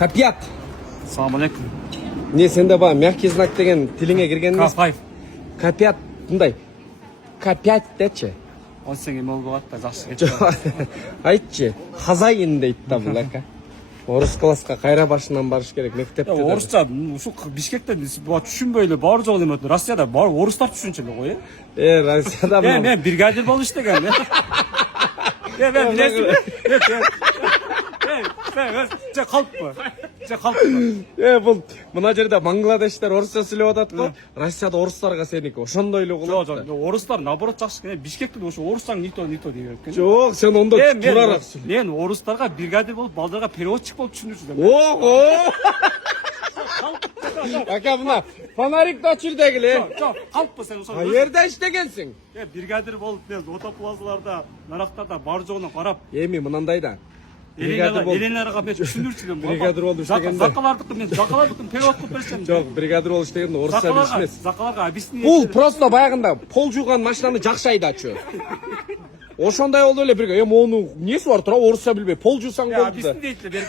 Капят. Салам алейкум. Не, сенде ба, мягкий знак деген тилиңе кирген емес. Капай. Капят, мындай. Капять дечи. Он сенге мол болот да, жакшы кетти. Айтчы, хозяин дейт да бул ака. Орус класска кайра башынан барыш керек, мектепте. Орусча ушу Бишкекте түшүнбөй эле баары жок эме. Россияда бар орустар түшүнчү эле го, Россияда мен бригадир болуп иштегем. Мен билесиңби? Же калппы. Бул мына жерде Бангладештер орусча сүйлөп атат го. Россияда орустарга сеники ошондой эле кылат. Жок, орустар наоборот жакшы. Бишкекте ошо орусчаң нито деген экен. Жок, сен ондо туурааак сүйлө. Мен орустарга бригадир болуп, балдарга переводчик болуп түшүндүрчү. Ого! Ака мына фонарикти ачыр дегиле. Жок, калппы сен ошо. Каерде иштегенсиң? Бригадир болуп, отоплазаларда, нарактарда бар жогуна карап. Эми мынандай да. Эленелерге мен түшүндүрчү элем. Бригадир болуп иштегенде. Закалардыкын перевод кылып берсем. Жок, бригадир болуп иштегенде орусча билишмес. Закаларга объяснение. Бул просто баягында пол жууган машинаны жакшы айдачу. Ошондой болду эле бирге. Мону эмнеси бар тура орусча билбей пол жуусаң болду да. Объяснение дейт эле берип